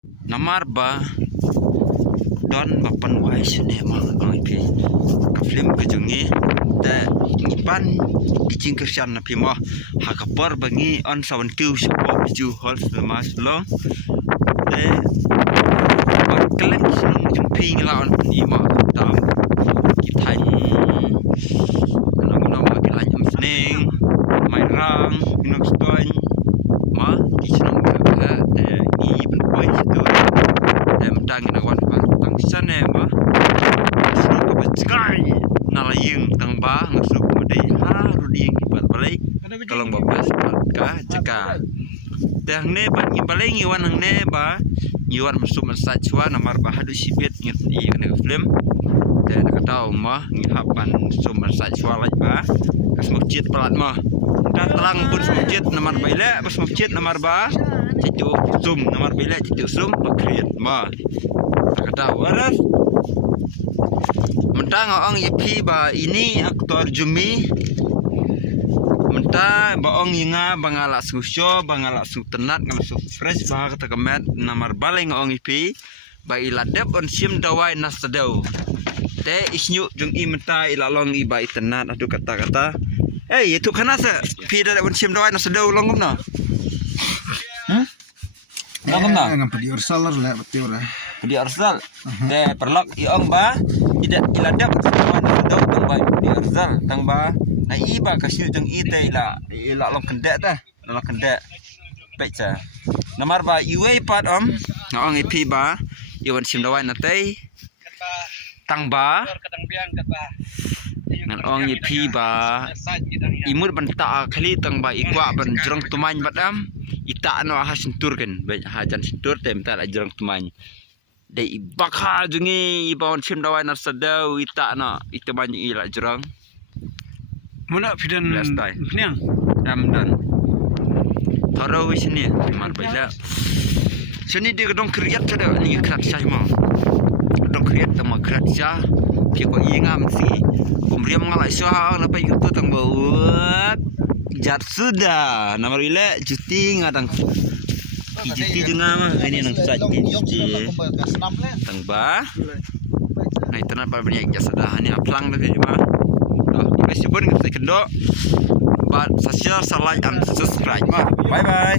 Namar ba don bapan wai sune ma ang ipi ka film ke jungi te ngipan kicing kersian na pimo ha kapar bangi on sawan tiu support ju hol mas lo te on keleng sunung jumpi ngila on ima tam kitain nama kilan jam sening mai rang minum stoin ma kisunung ka te ni penpoi situ te mendang na kon tang sana ma sunung ka bajkai nalayeng tang ba ngasuk mudai ha ruding kipat balai tolong babas ka jeka teh ne ban balai ngiwan hang ne ba ngiwan masuk masaj wa namar ba hadu sibet ngit i ne film te nak tahu ma ngihapan sum masaj wa laj ba kas masjid pelat ma ka telang pun masjid namar baile bas masjid namar ba citu sum namar baile citu sum bakriat ma nak tahu aras mentang ong yepi ba ini aktor jumi menta baong inga bangala susyo bangala su tenat ngala su fresh ba kata kemet namar baleng ong ipi ba iladep on sim dawai nasdau te isnyu jung i menta ilalong i ba tenat adu kata-kata itu kana sa pi da on sim dawai nasdau longum na longum na ngam pedi orsalar le peti ora di arsal te perlok iong ba tidak iladap nasdau tang ba di arsal tang ba na iba kasih jeng ite ila long kendek dah long kendek baik sa namar ba iwe pat ngaong ipi ba iwan sim dawai natai tang ba ngan ong ipi ba imut ban ta khali tang ba ikwa ban jrong tumain badam ita no ha sentur kan baik ha jan sentur tem ta jrong tumain de ibakha jungi ibawan sim dawai narsadau ita no ita banyak ila jrong mana fidan niang Ramadan Tharo sini mar baila sini di gedong kriat sada ni krat syah ma gedong kriat tama krat syah ki ko inga msi umriam ngalai syah na pai kutu tang bauat jat sudah namar ile cuti ngadang cuti jenga mah ini nang saj cuti tang ba nai tanah ba banyak jasada ni aplang dah cuma Meskipun kita kendo, but share, like, and subscribe. Bye bye.